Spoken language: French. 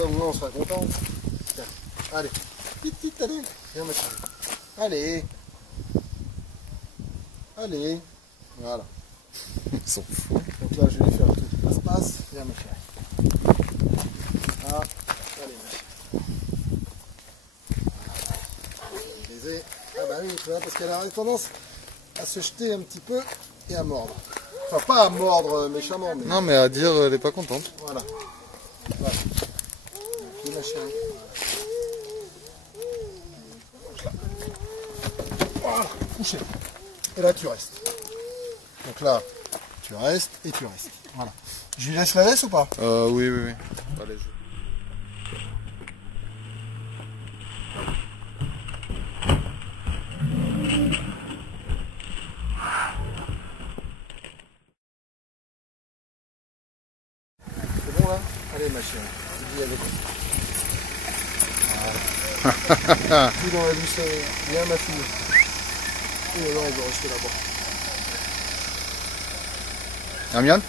ça, au moins, on sera content. Tiens, allez. Petite, allez. Viens, ma chérie. Allez. Allez. Voilà. Ils sont fous. Donc là, je vais lui faire tout passe-passe. Viens, ma chérie. Ah, allez, ma chérie. Baiser. Ah bah oui, tu vois, parce qu'elle a tendance à se jeter un petit peu et à mordre. Enfin, pas à mordre méchamment, mais... Non, mais à dire, elle est pas contente. Voilà. Voilà. Ok, ma chérie. Voilà, couché. Et là, tu restes. Donc là, tu restes et tu restes. Voilà. Je lui laisse la laisse ou pas? Oui, oui, oui. Allez, C'est bon là? Allez ma chérie, dis avec moi. Voilà. Tout dans la douceur. Viens ma fille. Et là on va rester là-bas. Hermione?